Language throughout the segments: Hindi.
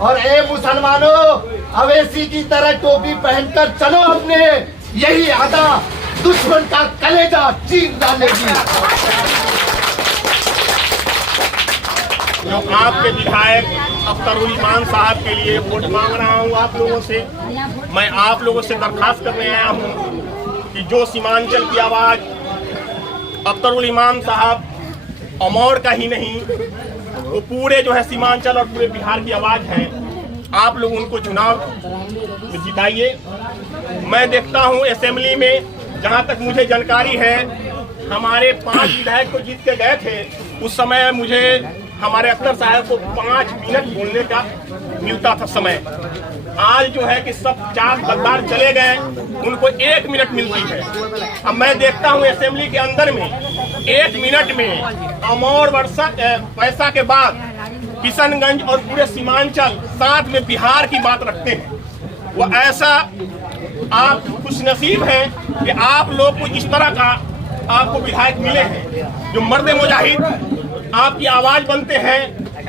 और ए मुसलमानों, अवेसी की तरह टोपी पहनकर चलो अपने, यही अदा दुश्मन का कलेजा चीर डालेगी। जो आपके विधायक अख्तरुल इमान साहब के लिए वोट मांग रहा हूँ आप लोगों से, मैं आप लोगों से दरखास्त करने आया हूँ कि जो सीमांचल की आवाज़ अख्तरुल इमान साहब अमौर का ही नहीं, वो पूरे जो है सीमांचल और पूरे बिहार की आवाज़ है, आप लोग उनको चुनाव में जिताइए। मैं देखता हूँ असेंबली में, जहाँ तक मुझे जानकारी है, हमारे 5 विधायक को जीत के गए थे, उस समय मुझे हमारे अख्तर साहब को 5 मिनट बोलने का मिलता था समय। आज जो है कि सब 4 गद्दार चले गए, उनको 1 मिनट मिलती है। अब मैं देखता हूँ असेंबली के अंदर में 1 मिनट में अमौर वर्षा पैसा के बाद किशनगंज और पूरे सीमांचल साथ में बिहार की बात रखते हैं। वो ऐसा आप खुशनसीब हैं कि आप लोग को इस तरह का आपको विधायक मिले हैं जो मर्द मुजाहिद आपकी आवाज बनते हैं,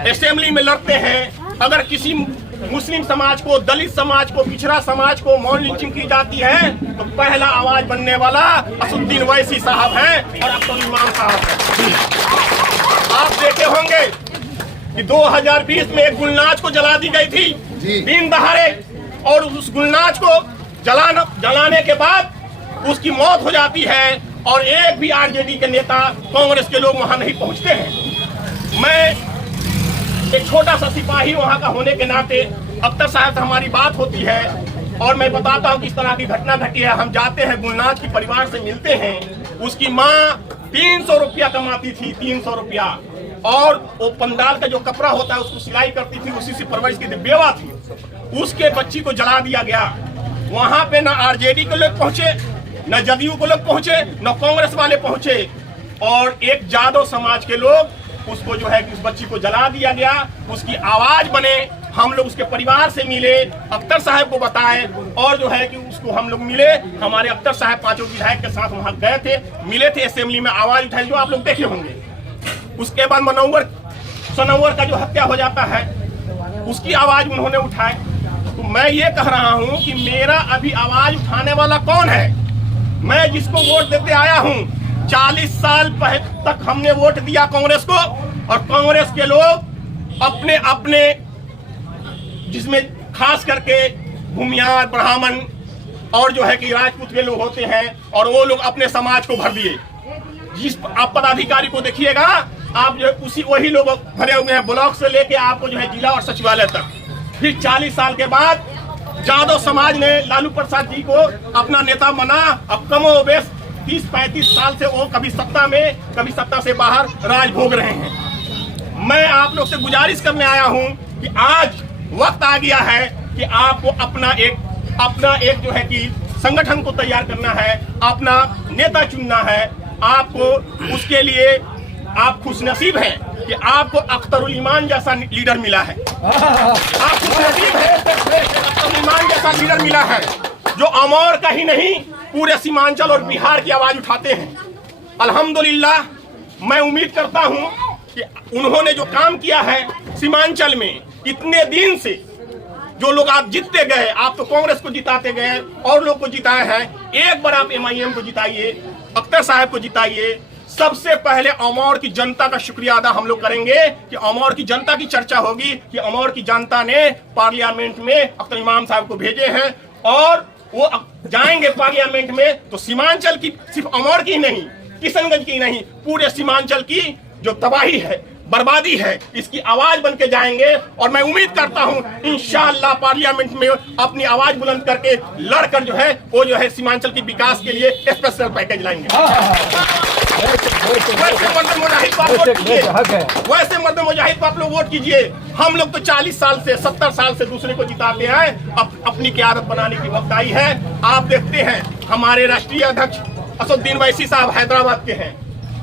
असेंबली में लड़ते हैं। अगर किसी मुस्लिम समाज को, दलित समाज को, पिछड़ा समाज को मौन लिंचिंग की जाती है तो पहला आवाज बनने वाला असदुद्दीन ओवैसी साहब हैं और अख्तरुल इमान साहब हैं। आप देखे होंगे कि 2020 में एक गुलनाज को जला दी गई थी दिन दहाड़े, और उस गुलनाज को जलाने के बाद उसकी मौत हो जाती है और एक भी आरजेडी के नेता, कांग्रेस के लोग वहां नहीं पहुंचते हैं। मैं एक छोटा सा सिपाही वहां का होने के नाते अख्तर साहब से हमारी बात होती है और मैं बताता हूं किस तरह की घटना घटी है। हम जाते हैं, गुलनाज के परिवार से मिलते हैं। उसकी माँ 300 रुपया कमाती थी, 300 रुपया, और वो पंडाल का जो कपड़ा होता है उसको सिलाई करती थी, उसी से परवरिश की थी, बेवा थी। उसके बच्ची को जला दिया गया। वहां पे न आरजेडी के लोग पहुंचे, न जदयू के लोग पहुंचे, न कांग्रेस वाले पहुंचे, और एक जादव समाज के लोग उसको जो है कि उस बच्ची को जला दिया गया। उसकी आवाज बने, हम लोग उसके परिवार से मिले, अख्तर साहब को बताएं, और जो है कि उसको हम लोग मिले। हमारे अख्तर साहब 5 विधायक के साथ वहां गए थे, मिले थे, असेंबली में आवाज उठाई, जो आप लोग देखे होंगे। उसके बाद सनौवर का जो हत्या हो जाता है, उसकी आवाज उन्होंने उठाई। तो मैं ये कह रहा हूं कि मेरा अभी आवाज उठाने वाला कौन है? मैं जिसको वोट देते आया हूं, 40 साल तक हमने वोट दिया कांग्रेस को, और कांग्रेस के लोग अपने अपने, जिसमें खास करके भूमियार, ब्राह्मण और जो है कि राजपूत के लोग होते हैं, और वो लोग अपने समाज को भर दिए। जिस आप पदाधिकारी को देखिएगा, आप जो वही लोग भरे हुए हैं, ब्लॉक से लेके आपको जो है जिला और सचिवालय तक। फिर 40 साल के बाद जादव समाज ने लालू प्रसाद जी को अपना नेता बना। अब कमोबेश 30-35 साल से वो कभी सत्ता में, कभी सत्ता से बाहर राज भोग रहे हैं। मैं आप लोग से गुजारिश करने आया हूं कि आज वक्त आ गया है कि आपको अपना एक जो है कि संगठन को तैयार करना है, अपना नेता चुनना है। आपको उसके लिए आप खुशनसीब हैं कि आपको अख्तरुल इमान जैसा लीडर मिला है। आप खुशनसीब हैं अख्तरुल इमान जैसा लीडर मिला है जो अमौर का ही नहीं, पूरे सीमांचल और बिहार की आवाज उठाते हैं। अल्हम्दुलिल्लाह, मैं उम्मीद करता हूं कि उन्होंने जो काम किया है सीमांचल में, इतने दिन से जो लोग आप जीतते गए, आप तो कांग्रेस को जिताते गए और लोग को जिताए हैं, एक बार आप MIM को जिताइए, अख्तर साहब को जिताइए। सबसे पहले अमौर की जनता का शुक्रिया अदा हम लोग करेंगे कि अमौर की जनता की चर्चा होगी कि अमौर की जनता ने पार्लियामेंट में अख्तर इमाम साहब को भेजे हैं, और वो जाएंगे पार्लियामेंट में तो सीमांचल की, सिर्फ अमौर की नहीं, किशनगंज की नहीं, पूरे सीमांचल की जो तबाही है, बर्बादी है, इसकी आवाज बन के जाएंगे। और मैं उम्मीद करता हूं इंशाअल्लाह पार्लियामेंट में अपनी आवाज बुलंद करके लड़कर जो है वो जो है सीमांचल के विकास के लिए स्पेशल पैकेज लाएंगे। वैसे मर्द मुजाहिद को आप वोट कीजिए, वैसे मर्द मुजाहिद को आप लोग वोट कीजिए। हम लोग तो 40 साल से, 70 साल से दूसरे को जिताते हैं, अब अपनी क़यादत बनाने की वक्त आई है। आप देखते हैं हमारे राष्ट्रीय अध्यक्ष असदुद्दीन ओवैसी साहब हैदराबाद के हैं,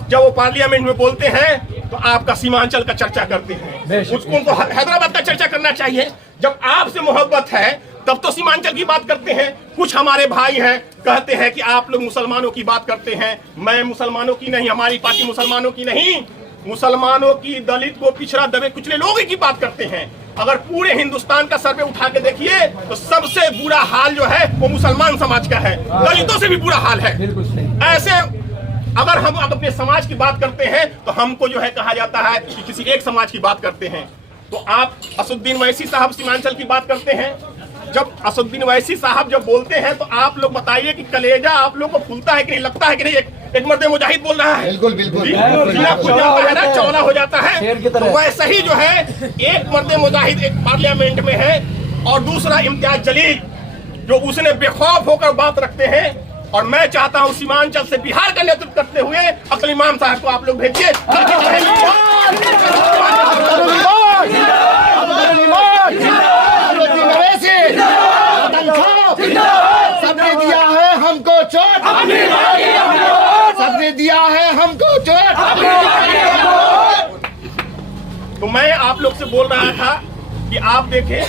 जब वो पार्लियामेंट में बोलते हैं तो आपका सीमांचल का चर्चा करते हैं, उनको हैदराबाद का चर्चा करना चाहिए। जब आपसे मोहब्बत है तब तो सीमांचल की बात करते हैं। कुछ हमारे भाई हैं, कहते हैं कि आप लोग मुसलमानों की बात करते हैं। मैं मुसलमानों की नहीं, हमारी पार्टी मुसलमानों की नहीं, मुसलमानों की, दलित को, पिछड़ा दबे कुचले लोगों की बात करते हैं। अगर पूरे हिंदुस्तान का सर्वे उठा के देखिए तो सबसे बुरा हाल जो है वो मुसलमान समाज का है, दलितों से भी बुरा हाल है। ऐसे अगर हम अपने समाज की बात करते हैं तो हमको जो है कहा जाता है कि किसी एक समाज की बात करते हैं। तो आप असदुद्दीन वैसी साहब सीमांचल की बात करते हैं। जब असदुद्दीन वैसी साहब जब बोलते हैं तो आप लोग बताइए कि कलेजा आप लोग को फूलता है कि नहीं, लगता है कि नहीं एक मर्द मुजाहिद बोल रहा है। बिल्कुल बिल्कुल चौड़ा हो जाता है। तो वैसे ही जो है एक मर्द मुजाहिद एक पार्लियामेंट में है और दूसरा इम्तियाज जलील जो उसने बेखौफ होकर बात रखते हैं। और मैं चाहता हूं सीमांचल से बिहार का नेतृत्व करते हुए अब्दुल इमाम साहब को आप लोग भेजिए। सबने दिया है हमको चोट, सबने दिया है हमको चोट। तो मैं आप लोग से बोल रहा था कि आप देखें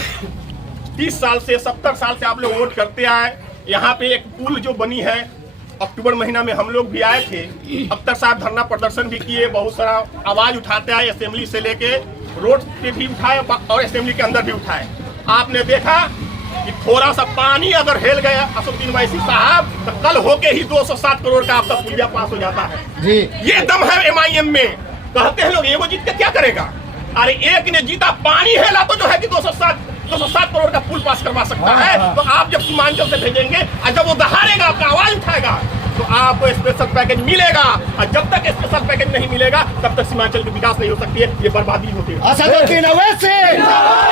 30 साल से 70 साल से आप लोग वोट करते आए। यहाँ पे एक पुल जो बनी है, अक्टूबर महीना में हम लोग भी आए थे, अख्तर साहब धरना प्रदर्शन भी किए, बहुत सारा आवाज उठाते आए, असेंबली से लेके रोड पे भी उठाए और असेंबली के अंदर भी उठाए। आपने देखा कि थोड़ा सा पानी अगर हिल गया असदुद्दीन वैसी साहब तो कल होके ही 207 करोड़ का आपका पुलिया पास हो जाता है जी। ये दम है MIM में। कहते हैं लोग ये वो जीत के क्या करेगा? अरे एक ने जीता, पानी हिला तो जो है कि 207 करोड़ का पुल पास करवा सकता है। तो आप जब सीमांचल से भेजेंगे और जब वो दहाड़ेगा, आपका आवाज उठाएगा तो आपको स्पेशल पैकेज मिलेगा। और जब तक स्पेशल पैकेज नहीं मिलेगा तब तक सीमांचल की विकास नहीं हो सकती है, ये बर्बादी होती है। असदुद्दीन अवैसी,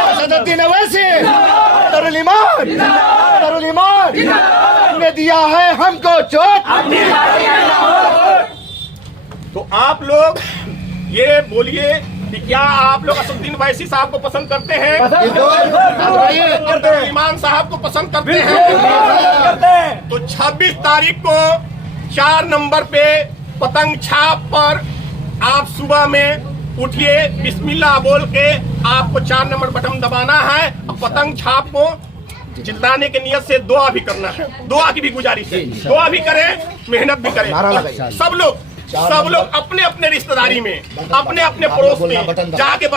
असदुद्दीन अवैसी, तरुल ईमान ने दिया है हमको चोट। तो आप लोग ये बोलिए कि क्या आप लोग असदुद्दीन वैसी साहब को पसंद करते हैं? ईमान साहब को पसंद करते हैं? तो 26 तारीख को 4 नंबर पे पतंग छाप पर आप सुबह में उठिए, बिस्मिल्लाह बोल के आपको 4 नंबर बटन दबाना है। पतंग छाप को जिताने के नियत से दुआ भी करना है, दुआ की भी गुजारिश है, दुआ भी करें, मेहनत भी करें। सब लोग अपने अपने रिश्तेदारी में, अपने अपने पड़ोस में जाके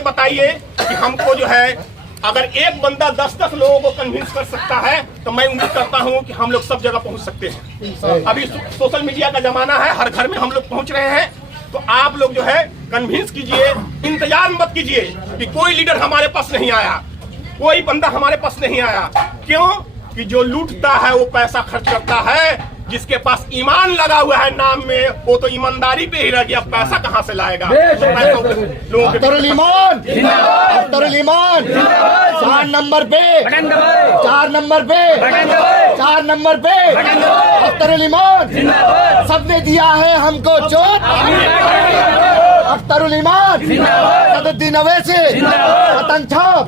बताइए कि हमको जो है अगर एक बंदा 10-10 लोगों को कन्विंस कर सकता है तो मैं उम्मीद करता हूं कि हम लोग सब जगह पहुंच सकते हैं। अभी सोशल मीडिया का जमाना है, हर घर में हम लोग पहुंच रहे हैं। तो आप लोग जो है कन्विंस कीजिए, इंतजार मत कीजिए कि कोई लीडर हमारे पास नहीं आया, कोई बंदा हमारे पास नहीं आया। क्यों? कि जो लूटता है वो पैसा खर्च करता है, जिसके पास ईमान लगा हुआ है नाम में वो तो ईमानदारी पे ही रह गया, पैसा कहाँ से लाएगा? तरुल ईमान 4 नंबर पे, 4 नंबर पे, 4 नंबर पे तरुल ईमान, सबने दिया है हमको चोट। तरुल ईमान, असदुद्दीन अवैसी, पतंग छाप।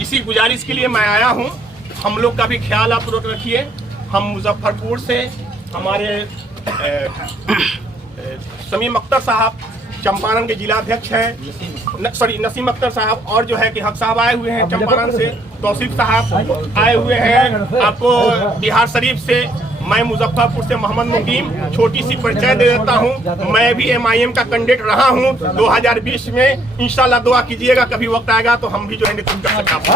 इसी गुजारिश के लिए मैं आया हूँ, हम लोग का भी ख्याल आप लोग रखिए। हम मुजफ्फरपुर से हमारे शमीम अख्तर साहब चंपारण के जिलाध्यक्ष हैं, नसीम अख्तर साहब और जो है कि हक साहब आए हुए हैं चंपारण से, तौसीफ साहब आए हुए हैं आपको बिहार शरीफ से। मैं मुजफ्फरपुर से मोहम्मद मुकीम, छोटी सी परिचय दे देता हूं। मैं भी MIM का कैंडिडेट रहा हूं 2020 में। इंशाल्लाह दुआ कीजिएगा, कभी वक्त आएगा तो हम भी जो है नेतृत्व कर सकते हैं।